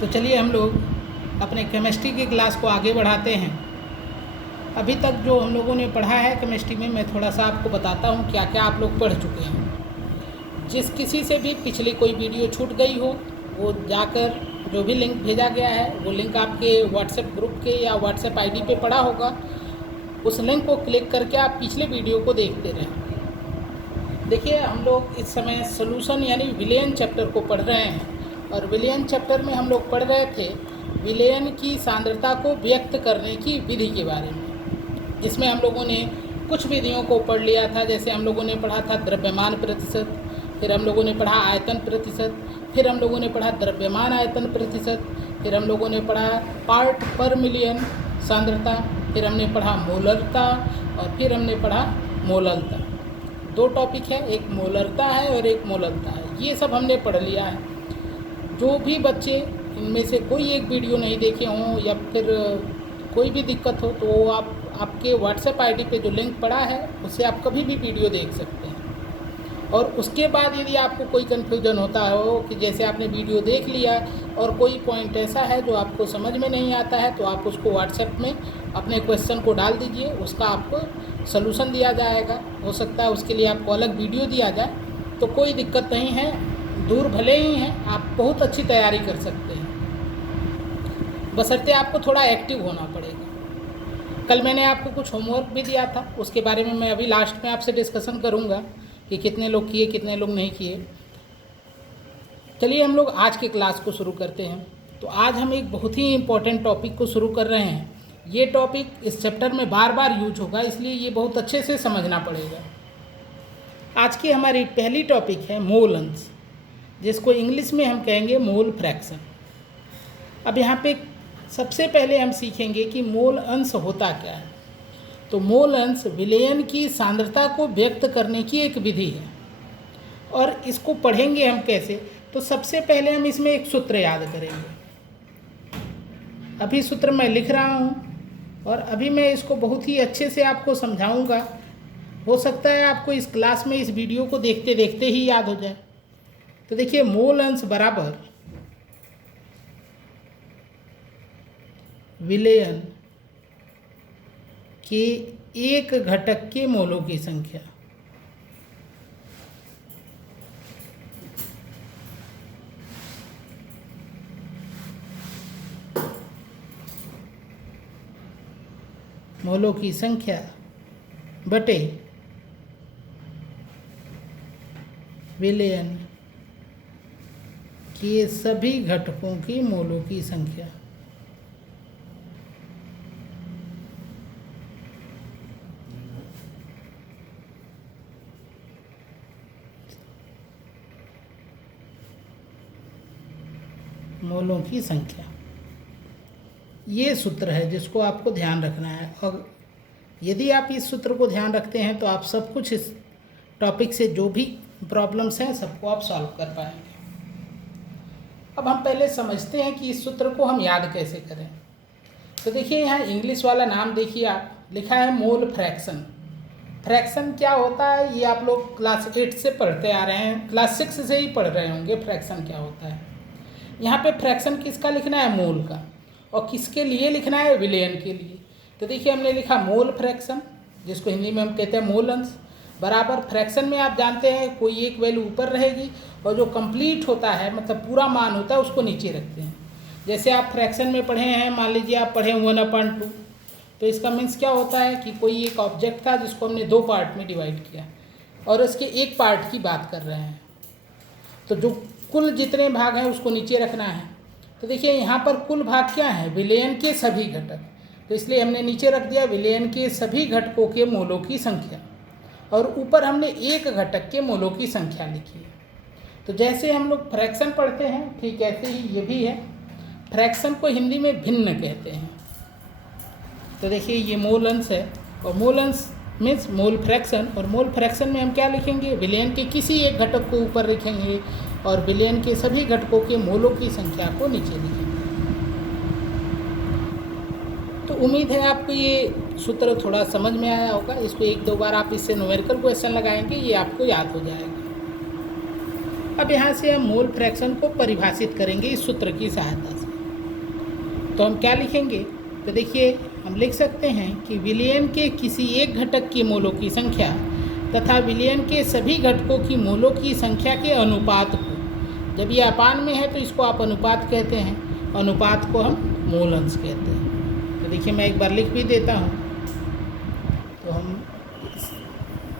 तो चलिए हम लोग अपने केमिस्ट्री की क्लास को आगे बढ़ाते हैं। अभी तक जो हम लोगों ने पढ़ा है केमिस्ट्री में, मैं थोड़ा सा आपको बताता हूँ क्या क्या आप लोग पढ़ चुके हैं। जिस किसी से भी पिछली कोई वीडियो छूट गई हो, वो जाकर जो भी लिंक भेजा गया है वो लिंक आपके व्हाट्सएप ग्रुप के या व्हाट्सएप आईडी पे पड़ा होगा। उस लिंक को क्लिक करके आप पिछले वीडियो को देखते रहें। देखिए, हम लोग इस समय सोल्यूशन यानी विलयन चैप्टर को पढ़ रहे हैं, और विलयन चैप्टर में हम लोग पढ़ रहे थे विलयन की सांद्रता को व्यक्त करने की विधि के बारे में, जिसमें हम लोगों ने कुछ विधियों को पढ़ लिया था। जैसे हम लोगों ने पढ़ा था द्रव्यमान प्रतिशत, फिर हम लोगों ने पढ़ा आयतन प्रतिशत, फिर हम लोगों ने पढ़ा द्रव्यमान आयतन प्रतिशत, फिर हम लोगों ने पढ़ा पार्ट पर मिलियन सांद्रता, फिर हमने पढ़ा मोलरता, और फिर हमने पढ़ा मोललता। दो टॉपिक है, एक मोलरता है और एक मोललता है। ये सब हमने पढ़ लिया है। जो भी बच्चे इनमें से कोई एक वीडियो नहीं देखे हों या फिर कोई भी दिक्कत हो, तो आपके व्हाट्सएप आईडी पे जो लिंक पड़ा है उससे आप कभी भी वीडियो देख सकते हैं। और उसके बाद यदि आपको कोई कन्फ्यूजन होता हो कि जैसे आपने वीडियो देख लिया और कोई पॉइंट ऐसा है जो आपको समझ में नहीं आता है, तो आप उसको व्हाट्सएप में अपने क्वेश्चन को डाल दीजिए, उसका आपको सलूशन दिया जाएगा। हो सकता है उसके लिए आपको अलग वीडियो दिया जाए, तो कोई दिक्कत नहीं है। दूर भले ही हैं, आप बहुत अच्छी तैयारी कर सकते हैं, बशर्ते आपको थोड़ा एक्टिव होना पड़ेगा। कल मैंने आपको कुछ होमवर्क भी दिया था, उसके बारे में मैं अभी लास्ट में आपसे डिस्कशन करूंगा कि कितने लोग किए कितने लोग नहीं किए। चलिए हम लोग आज की क्लास को शुरू करते हैं। तो आज हम एक बहुत ही इम्पोर्टेंट टॉपिक को शुरू कर रहे हैं। ये टॉपिक इस चैप्टर में बार बार यूज होगा, इसलिए ये बहुत अच्छे से समझना पड़ेगा। आज की हमारी पहली टॉपिक है मोल अंश, जिसको इंग्लिश में हम कहेंगे मोल फ्रैक्शन। अब यहाँ पे सबसे पहले हम सीखेंगे कि मोल अंश होता क्या है। तो मोल अंश विलयन की सांद्रता को व्यक्त करने की एक विधि है, और इसको पढ़ेंगे हम कैसे। तो सबसे पहले हम इसमें एक सूत्र याद करेंगे। अभी सूत्र मैं लिख रहा हूँ और अभी मैं इसको बहुत ही अच्छे से आपको समझाऊंगा। हो सकता है आपको इस क्लास में इस वीडियो को देखते देखते ही याद हो जाए। तो देखिए, मोल अंश बराबर विलयन के एक घटक के मोलों की संख्या। मोलों की संख्या बटे विलयन के सभी घटकों की मोलों की संख्या। मोलों की संख्या, ये सूत्र है जिसको आपको ध्यान रखना है। और यदि आप इस सूत्र को ध्यान रखते हैं तो आप सब कुछ इस टॉपिक से जो भी प्रॉब्लम्स हैं सबको आप सॉल्व कर पाएंगे। अब हम पहले समझते हैं कि इस सूत्र को हम याद कैसे करें। तो देखिए, यहाँ इंग्लिश वाला नाम देखिए, आप लिखा है मोल फ्रैक्शन। फ्रैक्शन क्या होता है ये आप लोग क्लास 8 से पढ़ते आ रहे हैं, क्लास 6 से ही पढ़ रहे होंगे फ्रैक्शन क्या होता है। यहाँ पे फ्रैक्शन किसका लिखना है? मोल का। और किसके लिए लिखना है? विलयन के लिए। तो देखिए, हमने लिखा मोल फ्रैक्शन, जिसको हिंदी में हम कहते हैं मोल अंश, बराबर फ्रैक्शन में आप जानते हैं कोई एक वैल्यू ऊपर रहेगी और जो कंप्लीट होता है, मतलब पूरा मान होता है, उसको नीचे रखते हैं। जैसे आप फ्रैक्शन में पढ़े हैं, मान लीजिए आप पढ़े 1/2, तो इसका मीन्स क्या होता है कि कोई एक ऑब्जेक्ट था जिसको हमने 2 पार्ट में डिवाइड किया और उसके एक पार्ट की बात कर रहे हैं, तो जो कुल जितने भाग हैं उसको नीचे रखना है। तो देखिए, यहाँ पर कुल भाग क्या है? विलयन के सभी घटक। तो इसलिए हमने नीचे रख दिया विलयन के सभी घटकों के मोलों की संख्या, और ऊपर हमने एक घटक के मोलों की संख्या लिखी है। तो जैसे हम लोग फ्रैक्शन पढ़ते हैं, ठीक ऐसे ही ये भी है। फ्रैक्शन को हिंदी में भिन्न कहते हैं। तो देखिए, ये मोल अंश है, और मोल अंश मीन्स मोल फ्रैक्शन। और मोल फ्रैक्शन में हम क्या लिखेंगे? विलयन के किसी एक घटक को ऊपर लिखेंगे और विलयन के सभी घटकों के मोलों की संख्या को नीचे लिखेंगे। तो उम्मीद है आपको ये सूत्र थोड़ा समझ में आया होगा। इसको 1-2 बार आप इससे न्यूमेरिकल क्वेश्चन लगाएंगे, ये आपको याद हो जाएगा। अब यहाँ से हम मोल फ्रैक्शन को परिभाषित करेंगे इस सूत्र की सहायता से। तो हम क्या लिखेंगे, तो देखिए हम लिख सकते हैं कि विलयन के किसी एक घटक के मोलों की संख्या तथा विलयन के सभी घटकों की मोलों की संख्या के अनुपात को, जब ये अपान में है तो इसको आप अनुपात कहते हैं, अनुपात को हम मोल अंश कहते हैं। तो देखिए मैं एक बार लिख भी देता हूँ, तो हम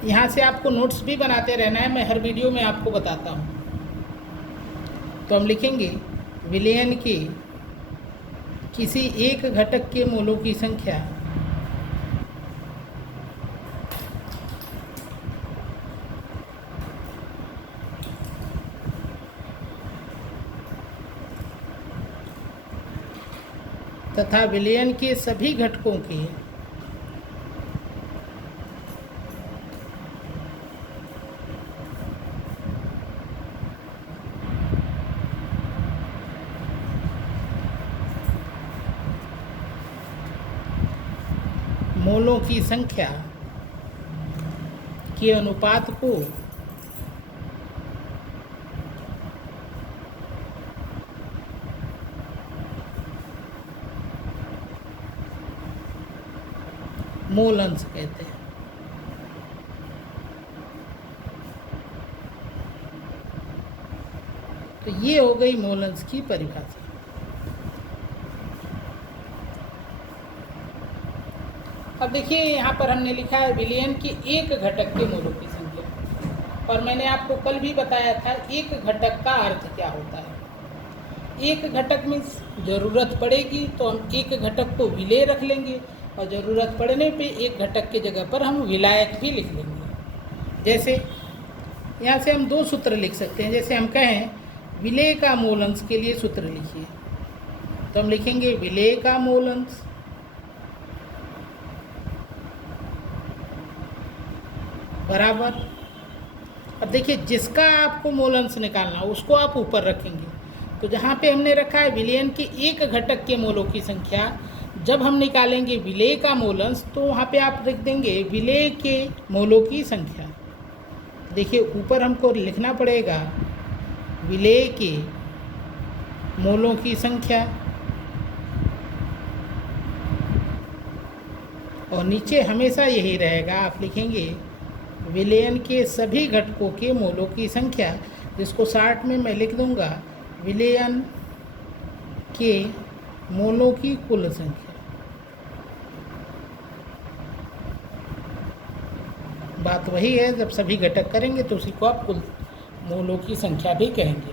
यहाँ से आपको नोट्स भी बनाते रहना है, मैं हर वीडियो में आपको बताता हूँ। तो हम लिखेंगे विलयन के किसी एक घटक के मोलों की संख्या तथा विलयन के सभी घटकों के मोलों की संख्या के अनुपात को मोल अंश कहते हैं। तो ये हो गई मोल अंश की परिभाषा। अब देखिए यहाँ पर हमने लिखा है विलयन के एक घटक के मोलों की संख्या, और मैंने आपको कल भी बताया था एक घटक का अर्थ क्या होता है। एक घटक में ज़रूरत पड़ेगी तो हम एक घटक को विलेय रख लेंगे, और ज़रूरत पड़ने पे एक घटक की जगह पर हम विलायक भी लिख लेंगे। जैसे यहाँ से हम दो सूत्र लिख सकते हैं। जैसे हम कहें विलेय का मोल अंश के लिए सूत्र लिखिए, तो हम लिखेंगे विलेय का मोल अंश बराबर, अब देखिए जिसका आपको मोल अंश निकालना उसको आप ऊपर रखेंगे। तो जहाँ पे हमने रखा है विलयन के एक घटक के मोलों की संख्या, जब हम निकालेंगे विलेय का मोल अंश तो वहाँ पे आप लिख देंगे विलेय के मोलों की संख्या। देखिए ऊपर हमको लिखना पड़ेगा विलेय के मोलों की संख्या, और नीचे हमेशा यही रहेगा, आप लिखेंगे विलयन के सभी घटकों के मोलों की संख्या, जिसको शॉर्ट में मैं लिख दूंगा विलयन के मोलों की कुल संख्या। बात वही है, जब सभी घटक करेंगे तो उसी को आप कुल मोलों की संख्या भी कहेंगे।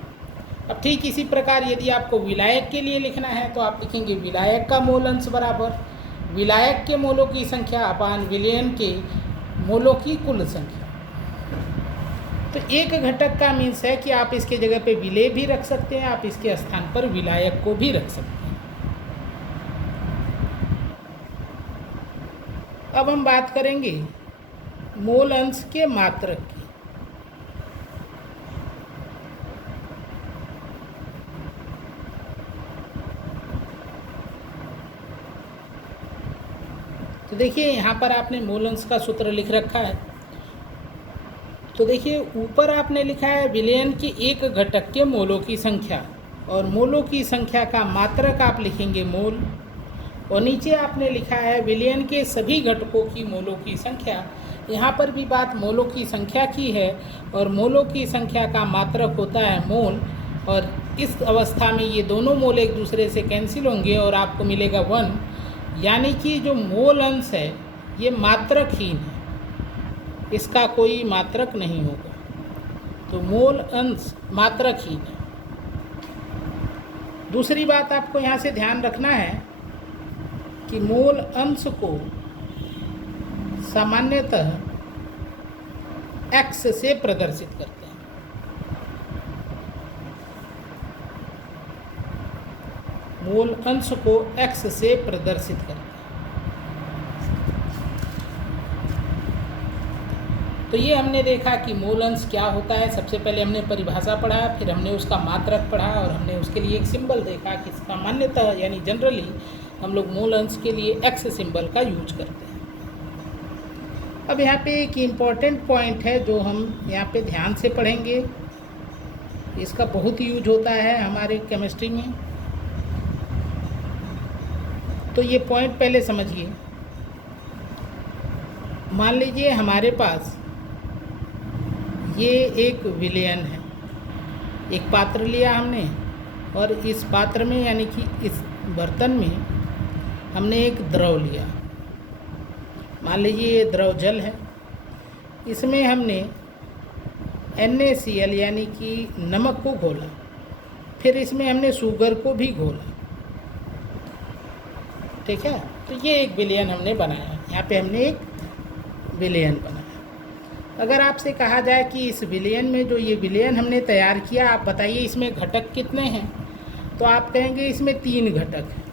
अब ठीक इसी प्रकार यदि आपको विलायक के लिए लिखना है तो आप लिखेंगे विलायक का मोल अंश बराबर विलायक के मोलों की संख्या अपान विलयन के मोलों की कुल संख्या। तो एक घटक का मीन्स है कि आप इसके जगह पे विलेय भी रख सकते हैं, आप इसके स्थान पर विलायक को भी रख सकते हैं। अब हम बात करेंगे मोल अंश के मात्रक की। तो देखिए यहाँ पर आपने मोल अंश का सूत्र लिख रखा है। तो देखिए ऊपर आपने लिखा है विलयन के एक घटक के मोलों की संख्या, और मोलों की संख्या का मात्रक आप लिखेंगे मोल, और नीचे आपने लिखा है विलयन के सभी घटकों की मोलों की संख्या। यहाँ पर भी बात मोलों की संख्या की है, और मोलों की संख्या का मात्रक होता है मोल, और इस अवस्था में ये दोनों मोल एक दूसरे से कैंसिल होंगे और आपको मिलेगा 1, यानी कि जो मोल अंश है ये मात्रकहीन है, इसका कोई मात्रक नहीं होगा। तो मोल अंश मात्रकहीन है। दूसरी बात आपको यहाँ से ध्यान रखना है कि मोल अंश को सामान्यतः x से प्रदर्शित करते हैं। मोल अंश को x से प्रदर्शित करते हैं। तो ये हमने देखा कि मोल अंश क्या होता है। सबसे पहले हमने परिभाषा पढ़ा, फिर हमने उसका मात्रक पढ़ा, और हमने उसके लिए एक सिंबल देखा कि सामान्यतः यानी जनरली हम लोग मोल अंश के लिए x सिंबल का यूज करते हैं। अब यहाँ पे एक इम्पॉर्टेंट पॉइंट है जो हम यहाँ पे ध्यान से पढ़ेंगे, इसका बहुत यूज होता है हमारे केमिस्ट्री में। तो ये पॉइंट पहले समझिए। मान लीजिए हमारे पास ये एक विलयन है, एक पात्र लिया हमने, और इस पात्र में यानी कि इस बर्तन में हमने एक द्रव लिया। मान लीजिए ये द्रव जल है, इसमें हमने NaCl यानी कि नमक को घोला, फिर इसमें हमने शुगर को भी घोला। ठीक है, तो ये एक विलयन हमने बनाया। यहाँ पे हमने एक विलयन बनाया। अगर आपसे कहा जाए कि इस विलयन में जो ये विलयन हमने तैयार किया, आप बताइए इसमें घटक कितने हैं, तो आप कहेंगे इसमें 3 घटक हैं।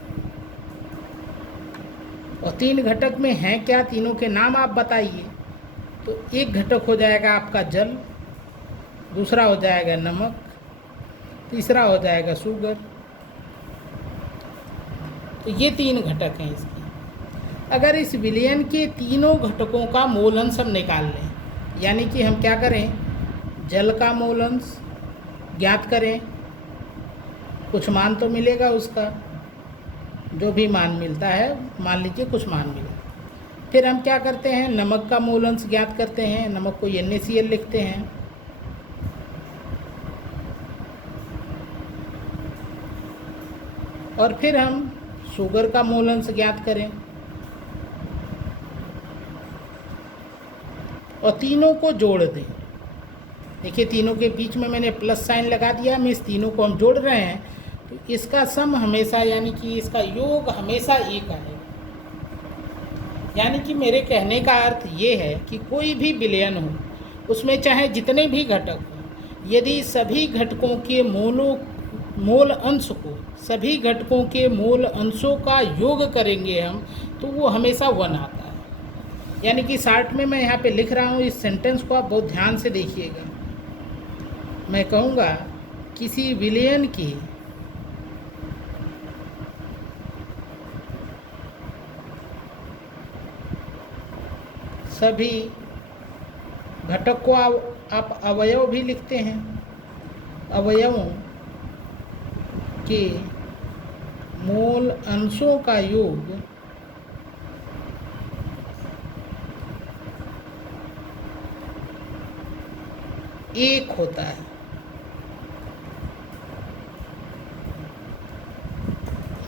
और 3 घटक में हैं क्या, तीनों के नाम आप बताइए। तो एक घटक हो जाएगा आपका जल, दूसरा हो जाएगा नमक, तीसरा हो जाएगा शुगर। तो ये 3 घटक हैं इसके। अगर इस विलयन के तीनों घटकों का मोल अंश हम निकाल लें, यानी कि हम क्या करें, जल का मोल अंश ज्ञात करें, कुछ मान तो मिलेगा उसका, जो भी मान मिलता है, मान लीजिए कुछ मान मिला। फिर हम क्या करते हैं, नमक का मोल अंश ज्ञात करते हैं, नमक को NaCl लिखते हैं। और फिर हम शुगर का मोल अंश ज्ञात करें, और तीनों को जोड़ दें। देखिए तीनों के बीच में मैंने प्लस साइन लगा दिया, मैं इस तीनों को हम जोड़ रहे हैं, तो इसका सम हमेशा यानी कि इसका योग हमेशा 1 आएगा। यानी कि मेरे कहने का अर्थ ये है कि कोई भी विलयन हो, उसमें चाहे जितने भी घटक हों, यदि सभी घटकों के मोल अंश को, सभी घटकों के मोल अंशों का योग करेंगे हम, तो वो हमेशा 1 आता है। यानी कि शॉर्ट में मैं यहाँ पे लिख रहा हूँ, इस सेंटेंस को आप बहुत ध्यान से देखिएगा। मैं कहूँगा किसी विलयन की सभी घटक को आप अवयव भी लिखते हैं, अवयवों के मोल अंशों का योग एक होता है।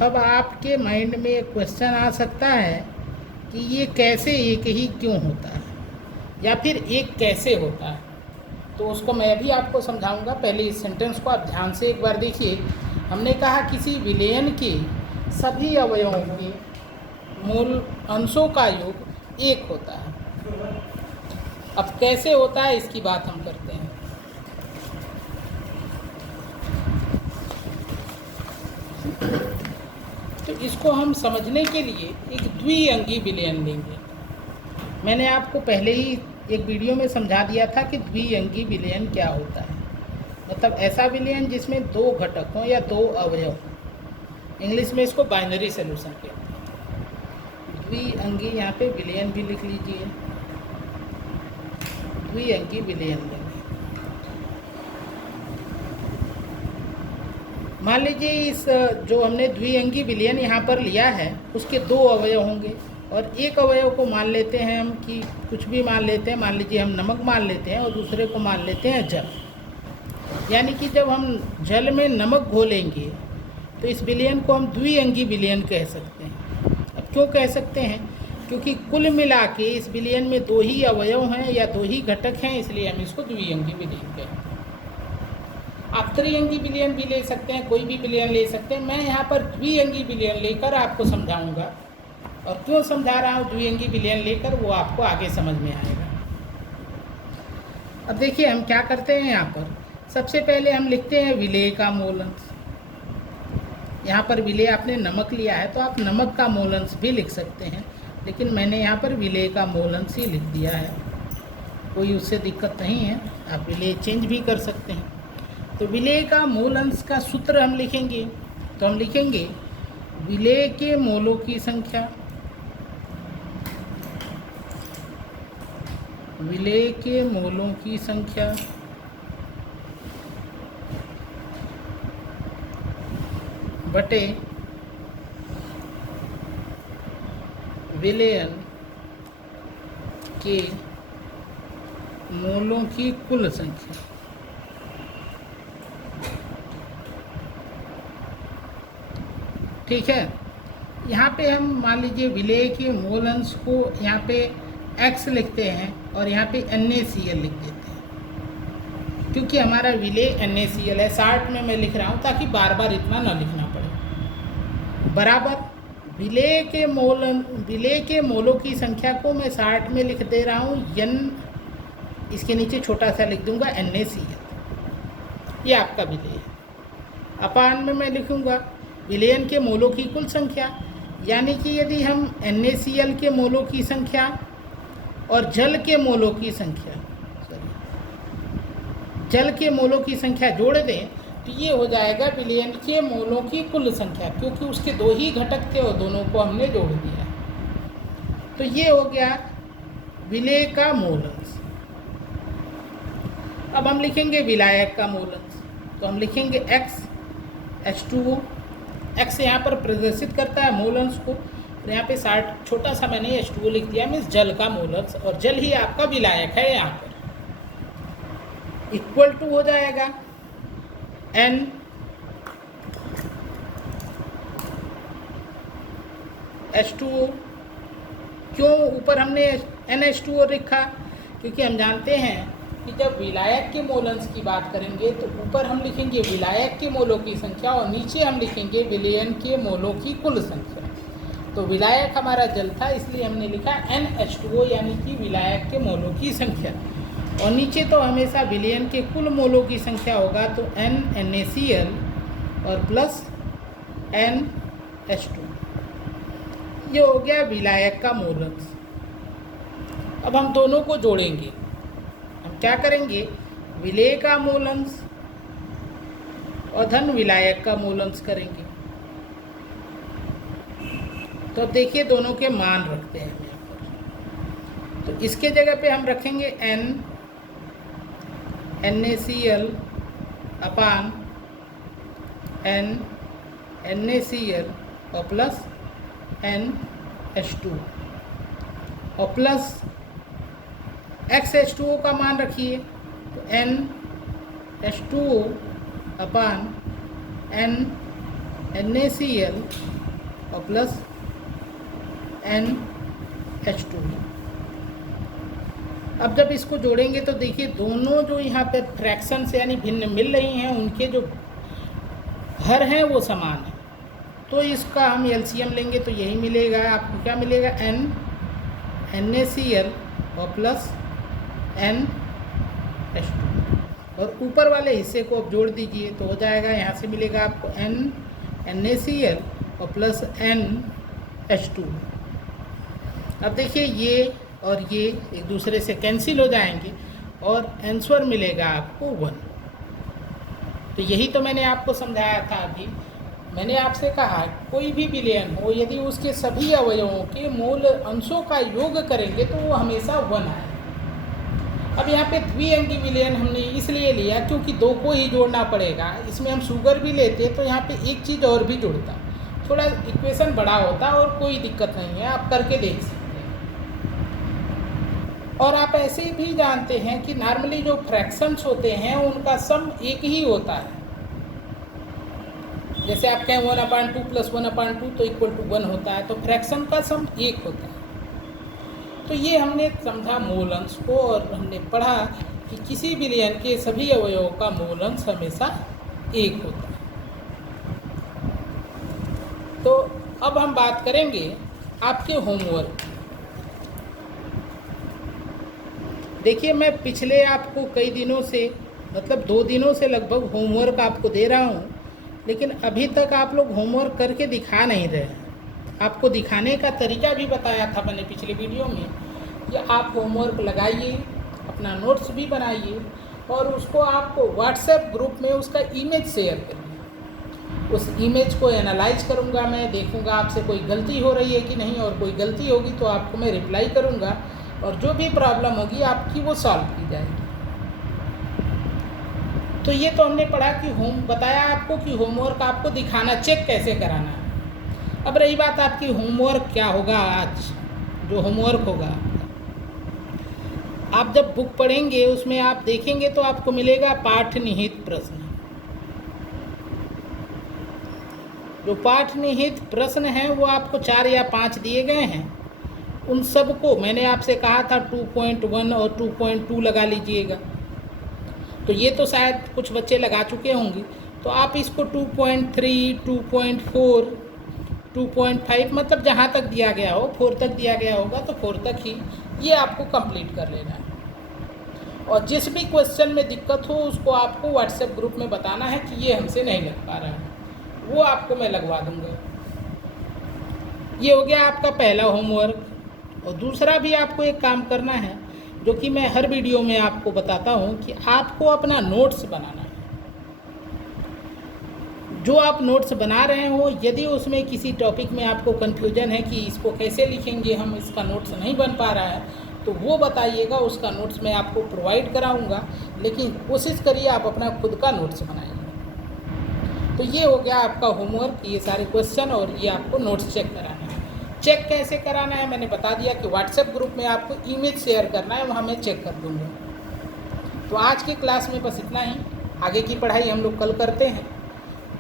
अब आपके माइंड में एक क्वेश्चन आ सकता है कि ये कैसे एक ही क्यों होता है, या फिर एक कैसे होता है। तो उसको मैं भी आपको समझाऊंगा। पहले इस सेंटेंस को आप ध्यान से एक बार देखिए। हमने कहा किसी विलयन के सभी अवयवों के मूल अंशों का योग 1 होता है। अब कैसे होता है इसकी बात हम करते हैं। तो इसको हम समझने के लिए एक द्विअंगी विलयन लेंगे। मैंने आपको पहले ही एक वीडियो में समझा दिया था कि द्विअंगी विलयन क्या होता है। मतलब ऐसा विलयन जिसमें 2 घटक हों या 2 अवयव हों। इंग्लिश में इसको बाइनरी सॉल्यूशन कहते हैं। द्विअंगी, यहाँ पे विलयन भी लिख लीजिए, द्विअंगी विलयन लेंगे। मान लीजिए इस जो हमने द्विअंगी विलयन यहाँ पर लिया है, उसके 2 अवयव होंगे, और एक अवयव को मान लेते हैं हम कि कुछ भी मान लेते हैं। मान लीजिए हम नमक मान लेते हैं, और दूसरे को मान लेते हैं जल। यानी कि जब हम जल में नमक घोलेंगे तो इस विलयन को हम द्विअंगी विलयन कह सकते हैं। अब क्यों कह सकते हैं, क्योंकि कुल मिला के इस विलयन में 2 ही अवयव हैं या 2 ही घटक हैं, इसलिए हम इसको द्विअंगी विलयन कहते हैं। आप त्रिअंगी विलयन भी ले सकते हैं, कोई भी विलयन ले सकते हैं। मैं यहाँ पर द्विअंगी विलयन लेकर आपको समझाऊंगा, और क्यों समझा रहा हूँ द्विअंगी विलयन लेकर, वो आपको आगे समझ में आएगा। अब देखिए हम क्या करते हैं। यहाँ पर सबसे पहले हम लिखते हैं विलेय का मोल अंश। यहाँ पर विलेय आपने नमक लिया है, तो आप नमक का मोल अंश भी लिख सकते हैं, लेकिन मैंने यहाँ पर विलेय का मोल अंश ही लिख दिया है। कोई उससे दिक्कत नहीं है, आप विलेय चेंज भी कर सकते हैं। तो विलेय का मूल अंश का सूत्र हम लिखेंगे, तो हम लिखेंगे विलेय के मोलों की संख्या, विलेय के मोलों की संख्या बटे विलयन के मोलों की कुल संख्या। ठीक है, यहाँ पे हम मान लीजिए विलेय के मोल अंश को यहाँ पे x लिखते हैं और यहाँ पे NaCl लिख देते हैं, क्योंकि हमारा विलेय NaCl है। 60 में मैं लिख रहा हूँ ताकि बार बार इतना ना लिखना पड़े। बराबर विलेय के मोलों की संख्या को मैं 60 में लिख दे रहा हूँ, n इसके नीचे छोटा सा लिख दूंगा NaCl, ये आपका विलेय है। अपान में मैं लिखूँगा विलयन के मोलों की कुल संख्या, यानी कि यदि हम NaCl के मोलों की संख्या और जल के मोलों की संख्या जोड़ दें तो ये हो जाएगा विलयन के मोलों की कुल संख्या, क्योंकि उसके 2 ही घटक थे और दोनों को हमने जोड़ दिया। तो ये हो गया विलेय का मोल अंश। अब हम लिखेंगे विलायक का मोल अंश, तो हम लिखेंगे x H2O। x यहाँ पर प्रदर्शित करता है मोल अंश को, और यहाँ पे 60 छोटा सा मैंने H2O लिख दिया, मीन्स जल का मोल अंश, और जल ही आपका विलायक है। यहाँ पर इक्वल टू हो जाएगा n H2O। क्यों ऊपर हमने NH2O लिखा? क्योंकि हम जानते हैं कि जब विलायक के मोल अंश की बात करेंगे तो ऊपर हम लिखेंगे विलायक के मोलों की संख्या और नीचे हम लिखेंगे विलयन के मोलों की कुल संख्या। तो विलायक हमारा जल था, इसलिए हमने लिखा NH2O, यानी कि विलायक के मोलों की संख्या, और नीचे तो हमेशा विलयन के कुल मोलों की संख्या होगा, तो NaCl और प्लस NH2। ये हो गया विलायक का मोल अंश। अब हम दोनों को जोड़ेंगे। हम क्या करेंगे? विलेय का मूल अंश और धन विलायक का मूल अंश करेंगे। तो अब देखिए दोनों के मान रखते हैं यहाँ पर। तो इसके जगह पे हम रखेंगे NaCl अपान NaCl और प्लस NH2 और प्लस XH2O का मान रखिए, तो NH2O अपान NaCl और प्लस NH2। अब जब इसको जोड़ेंगे तो देखिए दोनों जो यहाँ पे फ्रैक्शन से यानी भिन्न मिल रही हैं, उनके जो हर हैं वो समान हैं। तो इसका हम LCM लेंगे तो यही मिलेगा आपको। क्या मिलेगा? NaCl और प्लस NH2, और ऊपर वाले हिस्से को अब जोड़ दीजिए तो हो जाएगा, यहाँ से मिलेगा आपको NaCl और प्लस NH2। अब देखिए ये और ये एक दूसरे से कैंसिल हो जाएंगे और आंसर मिलेगा आपको 1। तो यही तो मैंने आपको समझाया था अभी। मैंने आपसे कहा कोई भी विलयन हो, यदि उसके सभी अवयवों के मूल अंशों का योग करेंगे तो वो हमेशा 1 आए। अब यहाँ पे द्विअंगी विलयन हमने इसलिए लिया क्योंकि 2 को ही जोड़ना पड़ेगा। इसमें हम शुगर भी लेते तो यहाँ पे एक चीज़ और भी जुड़ता, थोड़ा इक्वेशन बड़ा होता और कोई दिक्कत नहीं है, आप करके देख सकते हैं। और आप ऐसे भी जानते हैं कि नॉर्मली जो फ्रैक्शंस होते हैं उनका सम एक ही होता है। जैसे आप कहें 1/2 + 1/2 तो = 1 होता है, तो फ्रैक्शन का सम 1 होता है। तो ये हमने समझा मूल अंश को, और हमने पढ़ा कि किसी विलयन के सभी अवयवों का मूल अंश हमेशा 1 होता है। तो अब हम बात करेंगे आपके होमवर्क। देखिए मैं पिछले आपको कई दिनों से, मतलब 2 दिनों से लगभग होमवर्क आपको दे रहा हूँ, लेकिन अभी तक आप लोग होमवर्क करके दिखा नहीं रहे हैं। आपको दिखाने का तरीका भी बताया था मैंने पिछले वीडियो में कि आप होमवर्क लगाइए, अपना नोट्स भी बनाइए और उसको आप व्हाट्सएप ग्रुप में उसका इमेज शेयर करिए। उस इमेज को एनालाइज करूँगा मैं, देखूँगा आपसे कोई गलती हो रही है कि नहीं, और कोई गलती होगी तो आपको मैं रिप्लाई करूँगा, और जो भी प्रॉब्लम होगी आपकी वो सॉल्व की जाएगी। तो ये तो हमने पढ़ा कि बताया आपको कि होमवर्क आपको दिखाना, चेक कैसे कराना है। अब रही बात आपकी होमवर्क क्या होगा आज। जो होमवर्क होगा। आप जब बुक पढ़ेंगे उसमें आप देखेंगे तो आपको मिलेगा पाठ निहित प्रश्न। जो पाठ निहित प्रश्न हैं वो आपको 4 या 5 दिए गए हैं। उन सब को मैंने आपसे कहा था 2.1 और 2.2 लगा लीजिएगा। तो ये तो शायद कुछ बच्चे लगा चुके होंगे, तो आप इसको 2.3, 2.4, 2.5 मतलब जहाँ तक दिया गया हो, 4 तक दिया गया होगा तो 4 तक ही ये आपको कंप्लीट कर लेना है। और जिस भी क्वेश्चन में दिक्कत हो उसको आपको व्हाट्सएप ग्रुप में बताना है कि ये हमसे नहीं लग पा रहा है, वो आपको मैं लगवा दूंगा। ये हो गया आपका पहला होमवर्क। और दूसरा भी आपको एक काम करना है जो कि मैं हर वीडियो में आपको बताता हूँ कि आपको अपना नोट्स बनाना है। जो आप नोट्स बना रहे हो, यदि उसमें किसी टॉपिक में आपको कन्फ्यूजन है कि इसको कैसे लिखेंगे हम, इसका नोट्स नहीं बन पा रहा है, तो वो बताइएगा, उसका नोट्स मैं आपको प्रोवाइड कराऊंगा। लेकिन कोशिश करिए आप अपना खुद का नोट्स बनाइए। तो ये हो गया आपका होमवर्क, ये सारे क्वेश्चन और ये आपको नोट्स चेक कराना है। चेक कैसे कराना है मैंने बता दिया कि व्हाट्सएप ग्रुप में आपको इमेज शेयर करना है, वहाँ मैं चेक कर दूँगा। तो आज की क्लास में बस इतना ही। आगे की पढ़ाई हम लोग कल करते हैं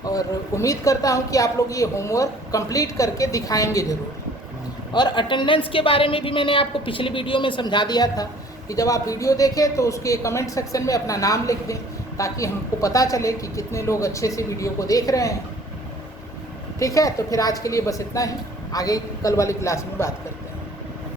और उम्मीद करता हूँ कि आप लोग ये होमवर्क कंप्लीट करके दिखाएंगे ज़रूर। और अटेंडेंस के बारे में भी मैंने आपको पिछली वीडियो में समझा दिया था कि जब आप वीडियो देखें तो उसके कमेंट सेक्शन में अपना नाम लिख दें, ताकि हमको पता चले कि कितने लोग अच्छे से वीडियो को देख रहे हैं। ठीक है, तो फिर आज के लिए बस इतना ही। आगे कल वाली क्लास में बात करें।